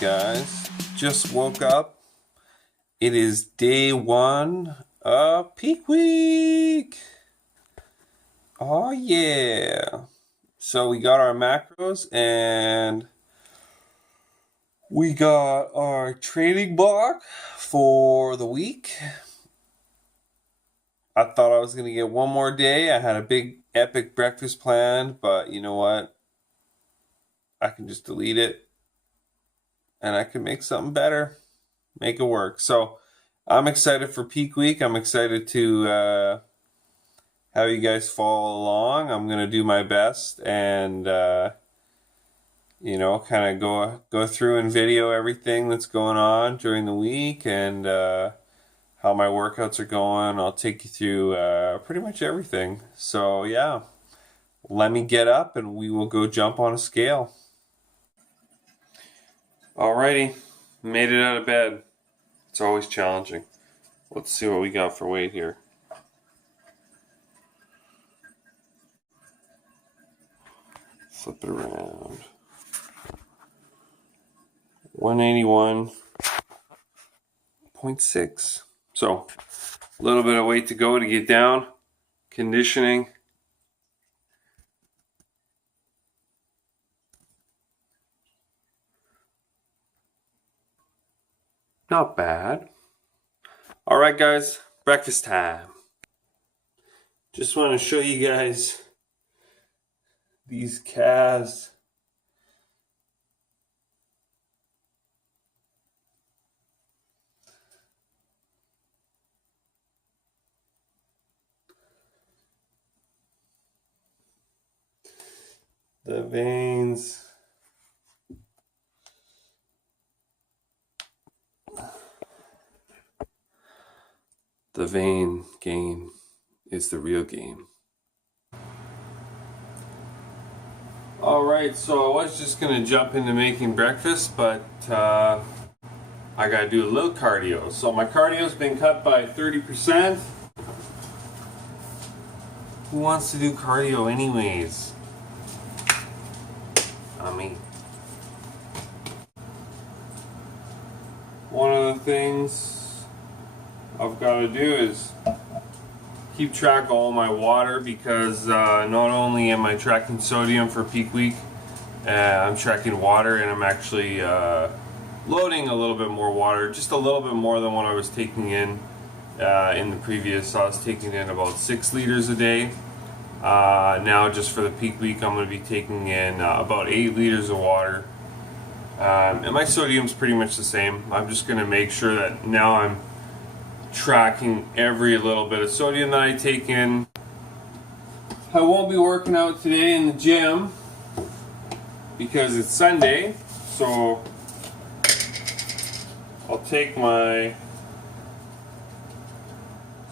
guys. Just woke up. It is day 1 of peak week. Oh yeah. So we got our macros and we got our training block for the week. I thought I was going to get one more day. I had a big epic breakfast planned, but you know what? I can just delete it and I can make something better. Make it work. So I'm excited for peak week. I'm excited to have you guys follow along. I'm going to do my best and kind of go through and video everything that's going on during the week and how my workouts are going. I'll take you through pretty much everything. So yeah, let me get up and we will go jump on a scale. Alrighty, made it out of bed. It's always challenging. Let's see what we got for weight here. Flip it around. 181.6. So, a little bit of weight to go to get down. Conditioning. Not bad. Alright guys, breakfast time. Just want to show you guys these calves. The veins. The vein gain is the real game. Alright, so I was just going to jump into making breakfast, but I got to do a little cardio. So my cardio's been cut by 30%. Who wants to do cardio anyways? Not me. One of the things I've got to do is keep track of all my water because not only am I tracking sodium for peak week, I'm tracking water and I'm actually loading a little bit more water, just a little bit more than what I was taking in the previous. I was taking in about 6 liters a day. Now just for the peak week I'm going to be taking in about 8 liters of water. And my sodium's pretty much the same. I'm just going to make sure that now I'm tracking every little bit of sodium that I take in. I won't be working out today in the gym because it's Sunday, so I'll take my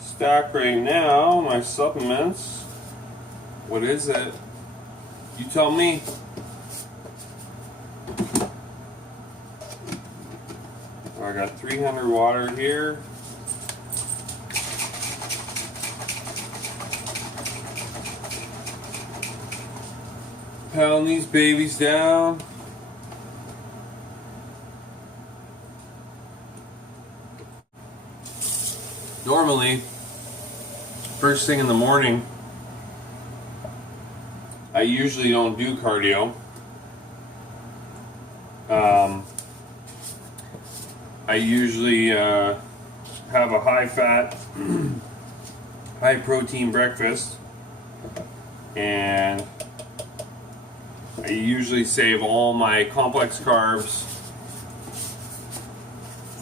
stack right now, my supplements. What is it? You tell me. I got 300 water here. Pound these babies down. Normally, first thing in the morning, I usually don't do cardio. I usually have a high fat, high protein breakfast, and I usually save all my complex carbs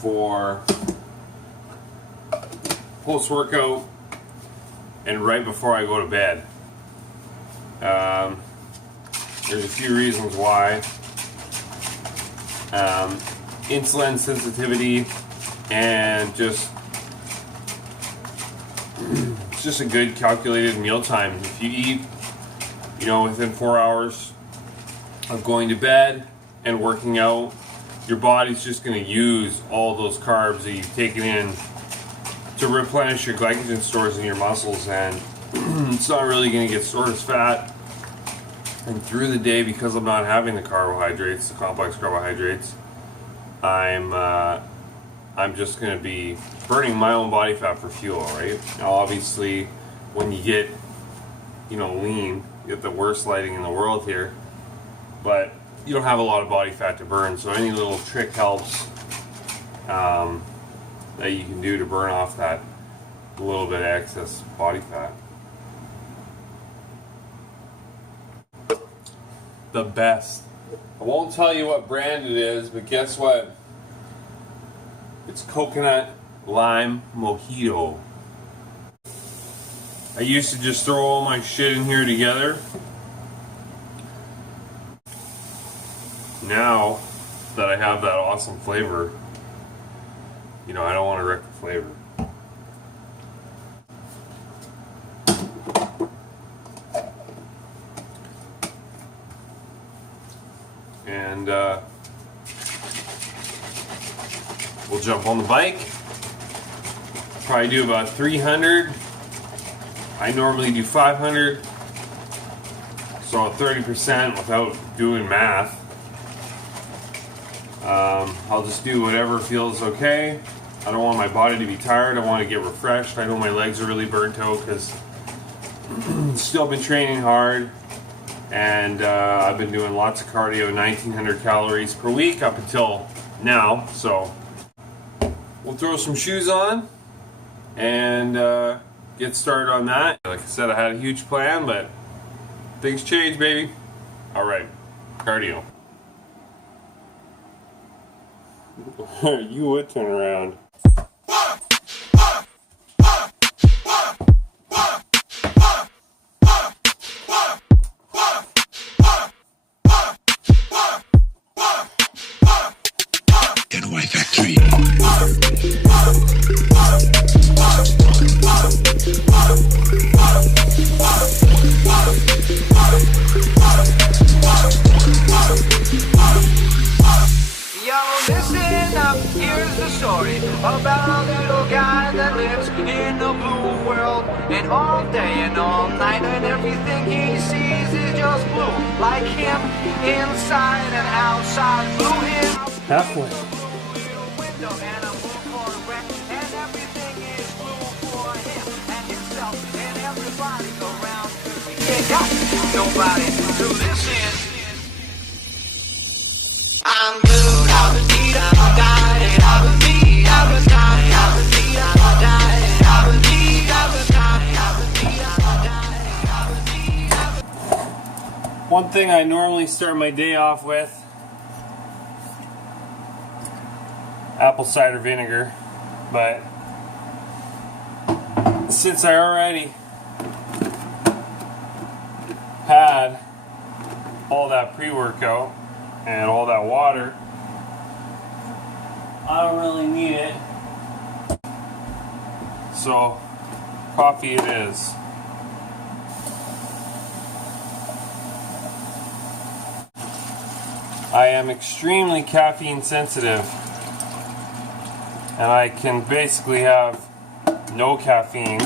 for post-workout and right before I go to bed. There's a few reasons why. Insulin sensitivity and it's just a good calculated meal time. If you eat, within 4 hours of going to bed and working out, your body's just going to use all those carbs that you've taken in to replenish your glycogen stores in your muscles, and it's not really going to get stored as fat. And through the day, because I'm not having the carbohydrates, the complex carbohydrates, I'm just going to be burning my own body fat for fuel, right? Now, obviously, when you get, lean, you get the worst lighting in the world here, but you don't have a lot of body fat to burn, so any little trick helps that you can do to burn off that little bit of excess body fat. The best. I won't tell you what brand it is, but guess what? It's coconut lime mojito. I used to just throw all my shit in here together. Now that I have that awesome flavor, I don't want to wreck the flavor. And we'll jump on the bike. Probably do about 300. I normally do 500. So 30% without doing math. I'll just do whatever feels okay. I don't want my body to be tired. I want to get refreshed. I know my legs are really burnt out because still been training hard. And I've been doing lots of cardio, 1900 calories per week up until now. So we'll throw some shoes on and get started on that. Like I said, I had a huge plan, but things change, baby. All right, cardio. You would turn around. Listen up, here's the story about a little guy that lives in a blue world. And all day and all night, and everything he sees is just blue. Like him, inside and outside, blue him. Halfway. Window and a blue Corvette, and everything is blue for him and himself and everybody around. He ain't got nobody to listen. I'm blue. One thing I normally start my day off with, apple cider vinegar, but since I already had all that pre-workout and all that water, I don't really need it. So, coffee it is. I am extremely caffeine sensitive, and I can basically have no caffeine,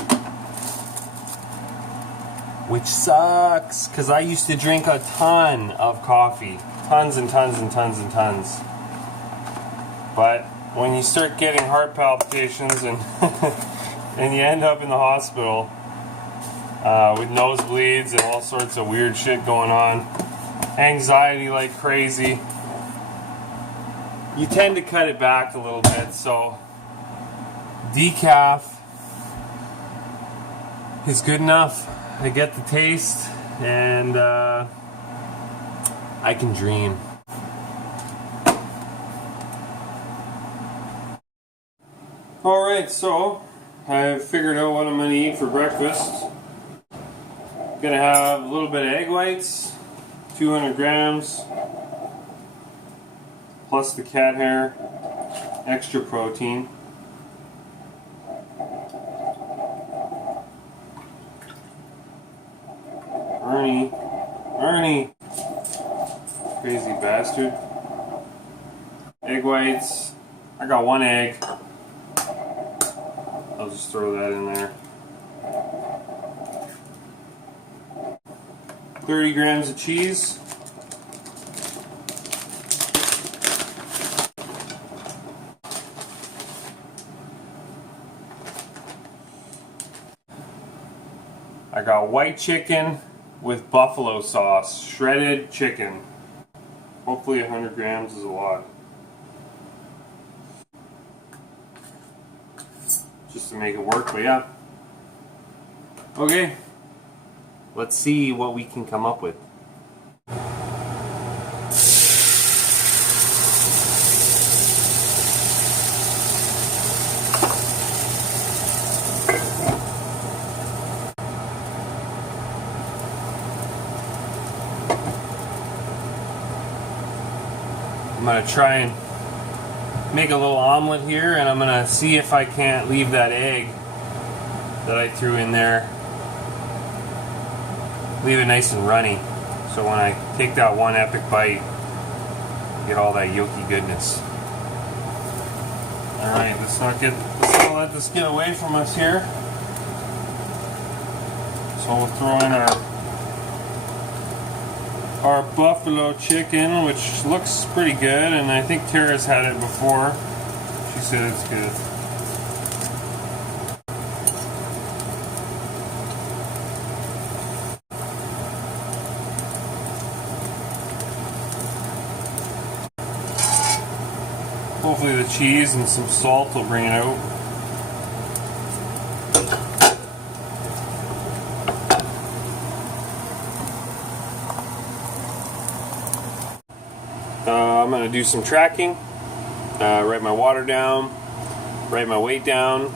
which sucks because I used to drink a ton of coffee, tons and tons and tons and tons. But when you start getting heart palpitations and and you end up in the hospital with nosebleeds and all sorts of weird shit going on, anxiety like crazy, you tend to cut it back a little bit. So decaf is good enough. I get the taste and I can dream. Alright, so I've figured out what I'm going to eat for breakfast. I'm going to have a little bit of egg whites, 200 grams, plus the cat hair, extra protein. Ernie, crazy bastard. Egg whites, I got one egg. I'll just throw that in there. 30 grams of cheese. got white chicken with buffalo sauce, shredded chicken. Hopefully 100 grams is a lot. Just to make it work, but yeah. Okay, let's see what we can come up with. I'm gonna try and make a little omelet here, and I'm gonna see if I can't leave that egg that I threw in there, leave it nice and runny, so when I take that one epic bite, get all that yolky goodness. All right, let's not let this get away from us here. So we'll throw in our buffalo chicken, which looks pretty good, and I think Tara's had it before. She said it's good. Hopefully the cheese and some salt will bring it out. I'm going to do some tracking, write my water down, write my weight down.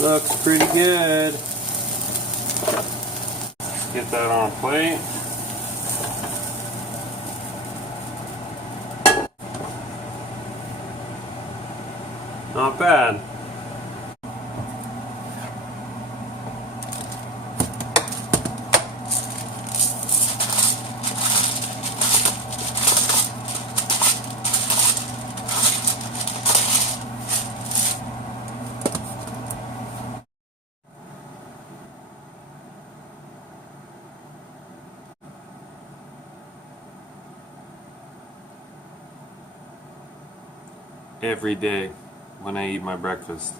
Looks pretty good. Get that on a plate. Not bad. Every day when I eat my breakfast.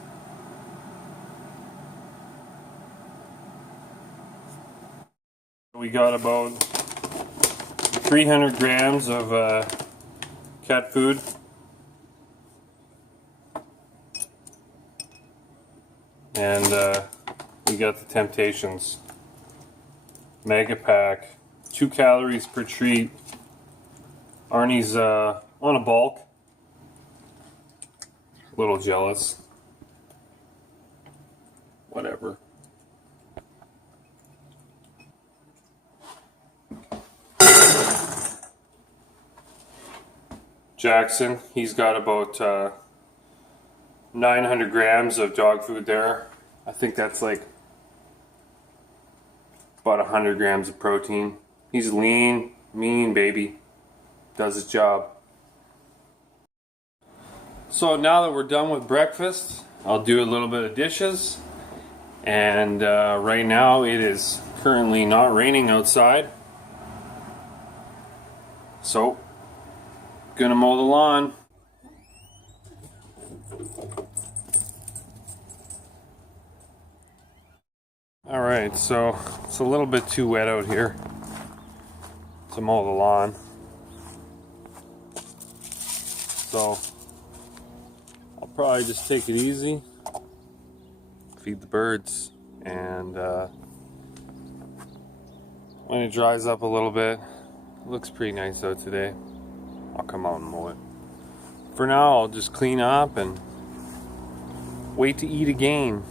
We got about 300 grams of cat food. And we got the Temptations Mega Pack, 2 calories per treat. Arnie's on a bulk. A little jealous. Whatever. Jackson, he's got about 900 grams of dog food there. I think that's like about 100 grams of protein. He's lean, mean baby. Does his job. So now that we're done with breakfast, I'll do a little bit of dishes. And right now it is currently not raining outside. So, gonna mow the lawn. Alright, so it's a little bit too wet out here to mow the lawn. So I'll probably just take it easy, feed the birds, and when it dries up a little bit, it looks pretty nice out today, I'll come out and mow it. For now, I'll just clean up and wait to eat again.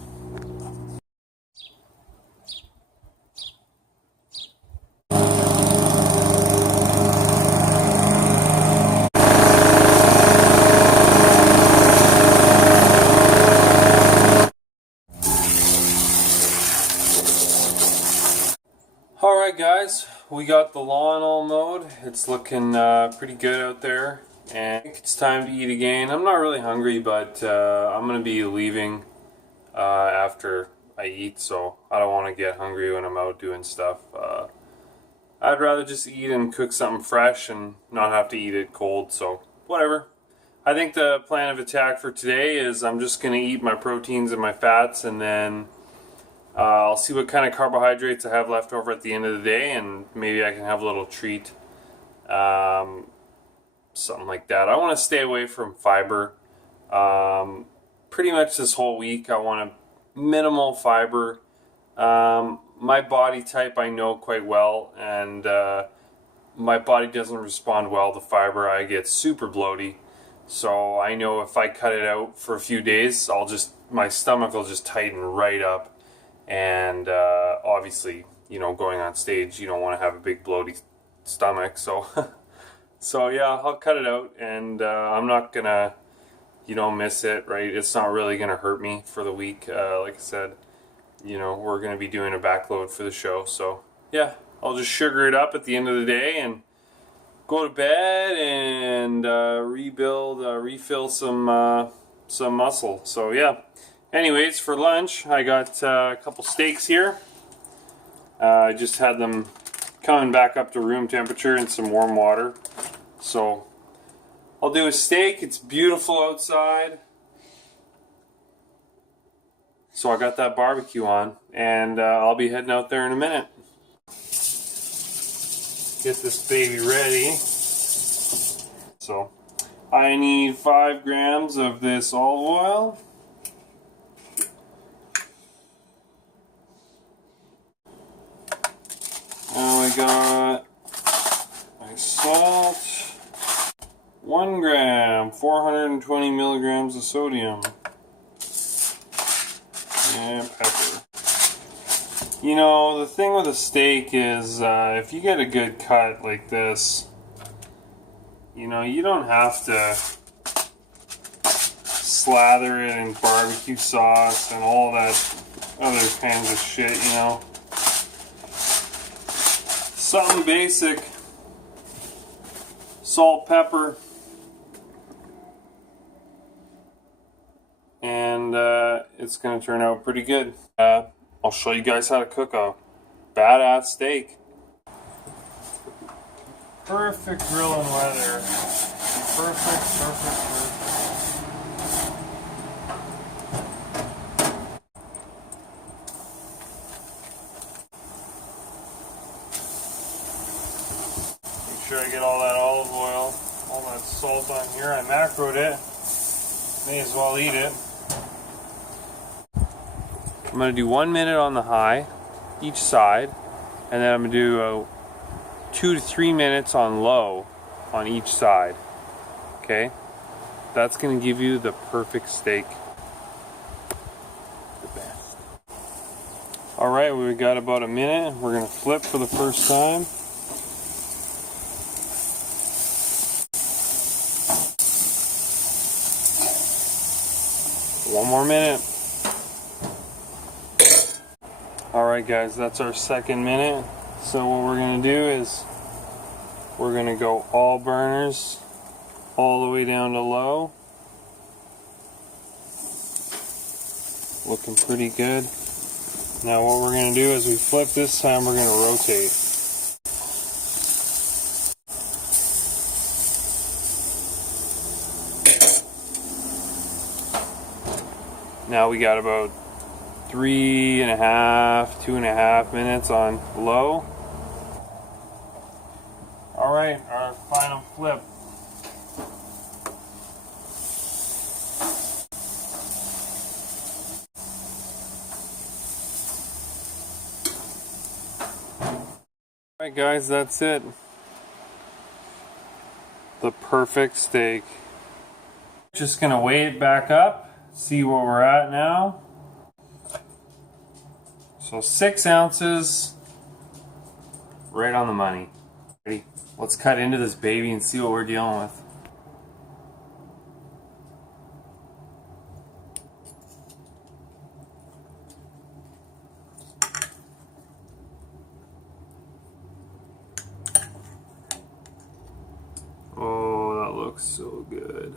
Alright guys, we got the lawn all mowed. It's looking pretty good out there, and I think it's time to eat again. I'm not really hungry, but I'm going to be leaving after I eat, so I don't want to get hungry when I'm out doing stuff. I'd rather just eat and cook something fresh and not have to eat it cold, so whatever. I think the plan of attack for today is I'm just going to eat my proteins and my fats, and then I'll see what kind of carbohydrates I have left over at the end of the day, and maybe I can have a little treat, something like that. I want to stay away from fiber. Pretty much this whole week I want a minimal fiber. My body type I know quite well, and my body doesn't respond well to fiber. I get super bloaty. So I know if I cut it out for a few days, my stomach will just tighten right up. And obviously, you know, going on stage, you don't want to have a big bloaty stomach. So, so yeah, I'll cut it out, and I'm not gonna, you know, miss it. Right? It's not really gonna hurt me for the week. Like I said, you know, we're gonna be doing a backload for the show. So yeah, I'll just sugar it up at the end of the day and go to bed and refill some muscle. So yeah. Anyways, for lunch I got a couple steaks here. I just had them coming back up to room temperature in some warm water. So I'll do a steak. It's beautiful outside. So I got that barbecue on, and I'll be heading out there in a minute. Get this baby ready. So I need 5 grams of this olive oil. Now I got my salt. 1 gram, 420 milligrams of sodium. And pepper. You know, the thing with a steak is if you get a good cut like this, you know, you don't have to slather it in barbecue sauce and all that other kinds of shit, you know. Something basic. Salt, pepper. And it's going to turn out pretty good. I'll show you guys how to cook a badass steak. Perfect grilling weather. Perfect. Make sure I get all that olive oil, all that salt on here. I macroed it. May as well eat it. I'm going to do 1 minute on the high, each side, and then I'm going to do 2 to 3 minutes on low on each side. Okay? That's going to give you the perfect steak. The best. Alright, we've got about a minute. We're going to flip for the first time. One more minute. Alright guys, that's our 2nd minute. So what we're going to do is we're going to go all burners all the way down to low. Looking pretty good. Now what we're going to do is we flip this time, we're going to rotate. Now we got about 3.5, 2.5 minutes on low. Alright, our final flip. Alright guys, that's it. The perfect steak. Just gonna weigh it back up, see where we're at now. So 6 ounces, right on the money. Ready? Let's cut into this baby and see what we're dealing with. Oh, that looks so good.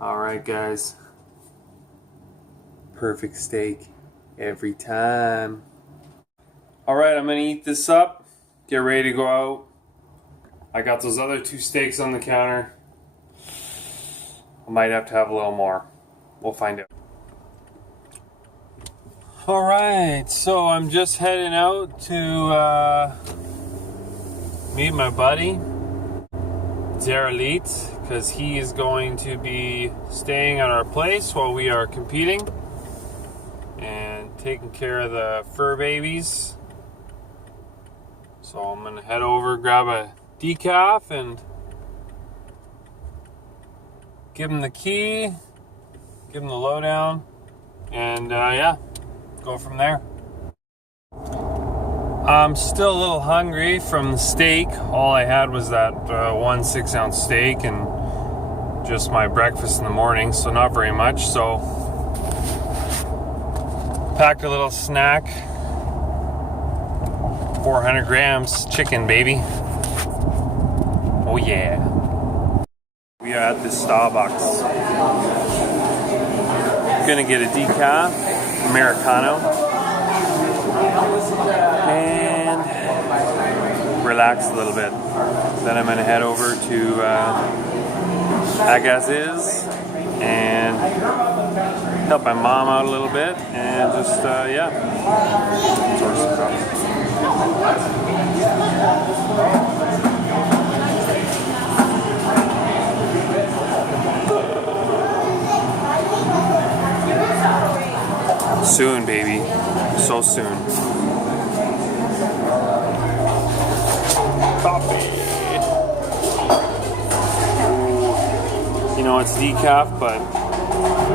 Alright guys. Perfect steak every time. Alright, I'm gonna eat this up, get ready to go out. I got those other 2 steaks on the counter. I might have to have a little more. We'll find out. Alright, so I'm just heading out to meet my buddy, Zeralit, because he is going to be staying at our place while we are competing and taking care of the fur babies. So I'm gonna head over, grab a decaf, and give him the key, give him the lowdown, and yeah, go from there. I'm still a little hungry from the steak. All I had was that 1 6-ounce steak and just my breakfast in the morning, so not very much. So packed a little snack, 400 grams chicken, baby. Oh yeah. We are at the Starbucks. Gonna get a decaf, Americano, and relax a little bit. Then I'm gonna head over to Agassiz and help my mom out a little bit and just, yeah, sort some stuff. Soon, baby. So soon. Coffee. You know, it's decaf, but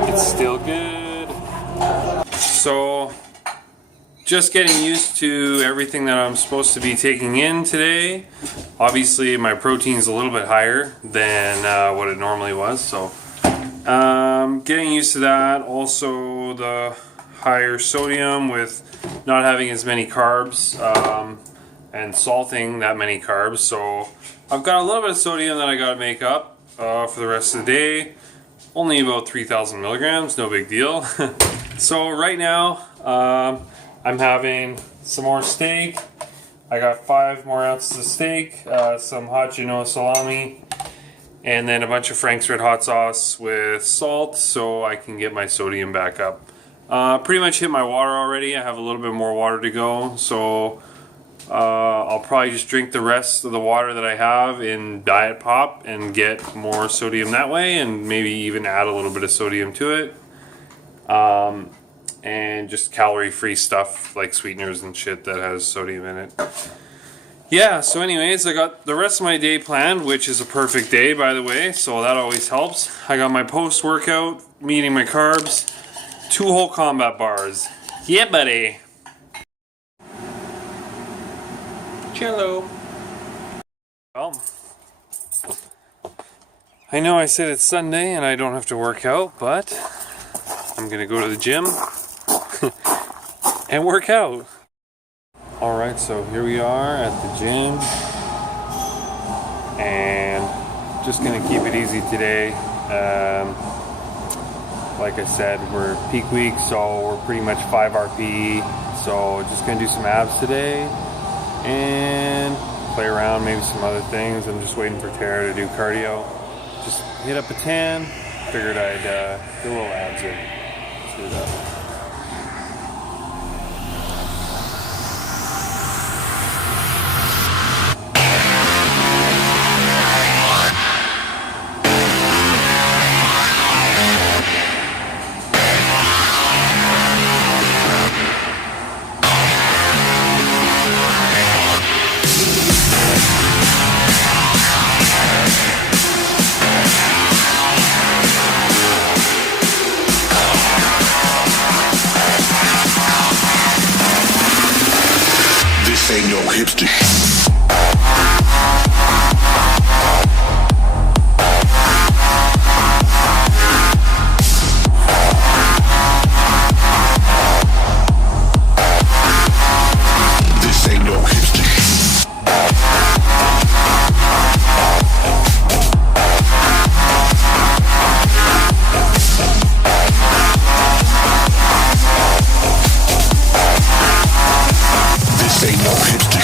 it's still good. So, just getting used to everything that I'm supposed to be taking in today. Obviously, my protein's a little bit higher than what it normally was, so getting used to that. Also, the higher sodium with not having as many carbs and salting that many carbs. So I've got a little bit of sodium that I got to make up for the rest of the day. Only about 3,000 milligrams, no big deal. So right now I'm having some more steak. I got 5 more ounces of steak, some hot Genoa salami, and then a bunch of Frank's Red Hot sauce with salt so I can get my sodium back up. Pretty much hit my water already. I have a little bit more water to go, so I'll probably just drink the rest of the water that I have in Diet Pop and get more sodium that way, and maybe even add a little bit of sodium to it. And just calorie-free stuff like sweeteners and shit that has sodium in it. Yeah, so anyways, I got the rest of my day planned, which is a perfect day, by the way, so that always helps. I got my post-workout, meeting my carbs, 2 whole combat bars. Yeah, buddy. Cello. Well, I know I said it's Sunday and I don't have to work out, but I'm gonna go to the gym and work out. Alright, so here we are at the gym, and just gonna keep it easy today. Like I said, we're peak week, so we're pretty much 5 RPE. So just gonna do some abs today and play around, maybe some other things. I'm just waiting for Tara to do cardio. Just hit up a tan. Figured I'd do a little abs in. Let's do that. Ain't no hipster. This ain't no hipster. This ain't no hipster.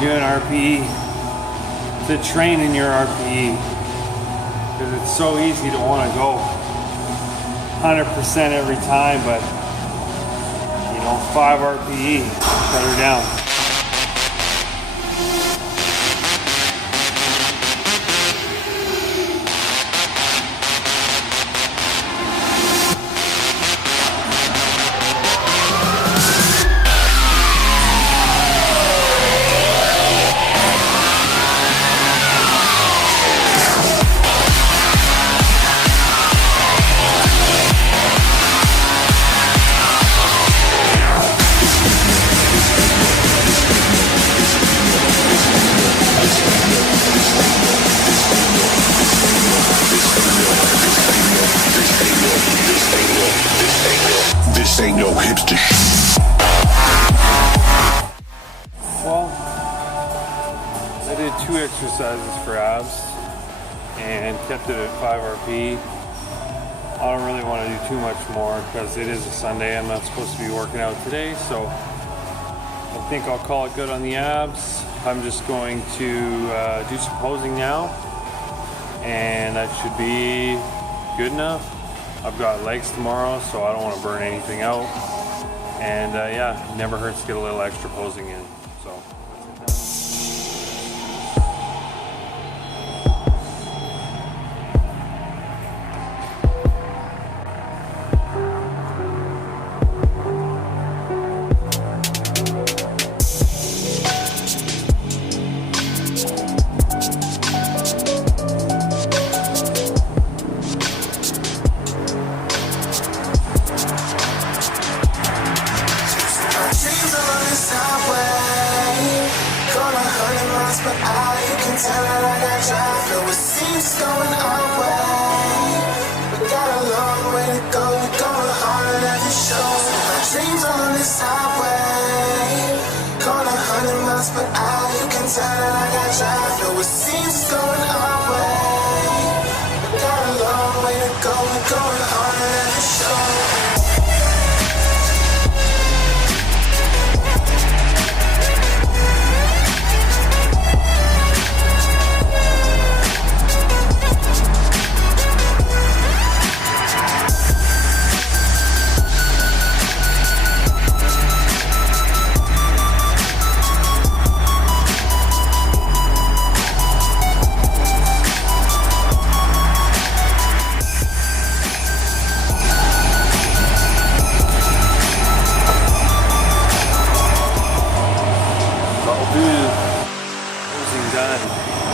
you're doing RPE, to train in your RPE. Because it's so easy to want to go 100% every time, but you know, 5 RPE, shut her down. This ain't no hipster shit. Well, I did 2 exercises for abs and kept it at 5 RP. I don't really want to do too much more because it is a Sunday. I'm not supposed to be working out today, so I think I'll call it good on the abs. I'm just going to do some posing now, and that should be good enough. I've got legs tomorrow, so I don't want to burn anything out. And yeah, it never hurts to get a little extra posing in. So but you can tell that I got drive. No, it seems going our way. We got a long way to go. We're going harder than you show. My dreams are on this highway. Going 100 miles per hour. You can tell that I got drive. No, it seems going our way. We got a long way to go. We're going harder than you show.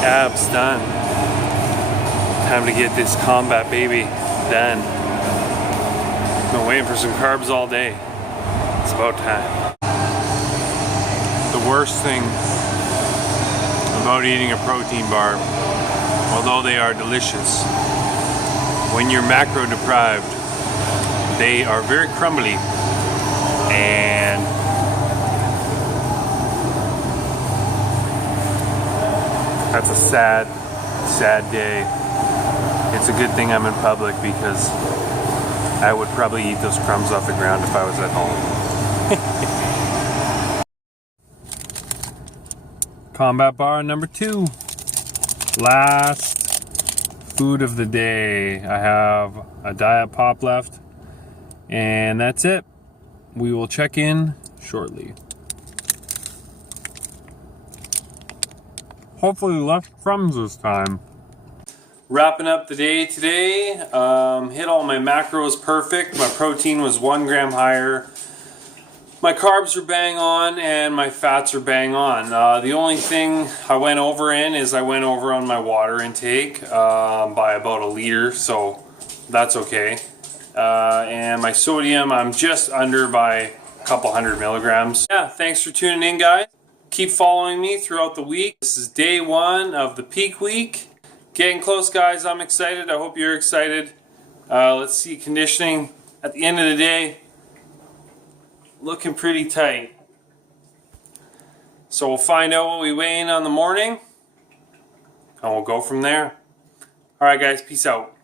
abs done. Time to get this combat baby done. Been waiting for some carbs all day. It's about time. The worst thing about eating a protein bar, although they are delicious, when you're macro deprived, they are very crumbly, and that's a sad, sad day. It's a good thing I'm in public because I would probably eat those crumbs off the ground if I was at home. Combat bar number 2. Last food of the day. I have a diet pop left, and that's it. We will check in shortly. Hopefully less crumbs this time. Wrapping up the day today. Hit all my macros perfect. My protein was 1 gram higher. My carbs are bang on and my fats are bang on. The only thing I went over on my water intake by about 1 liter, so that's okay. And my sodium, I'm just under by a couple hundred milligrams. Yeah, thanks for tuning in, guys. Keep following me throughout the week. This is day 1 of the peak week. Getting close, guys. I'm excited. I hope you're excited. Let's see, conditioning at the end of the day, looking pretty tight. So we'll find out what we weigh in on the morning, and we'll go from there. Alright, guys. Peace out.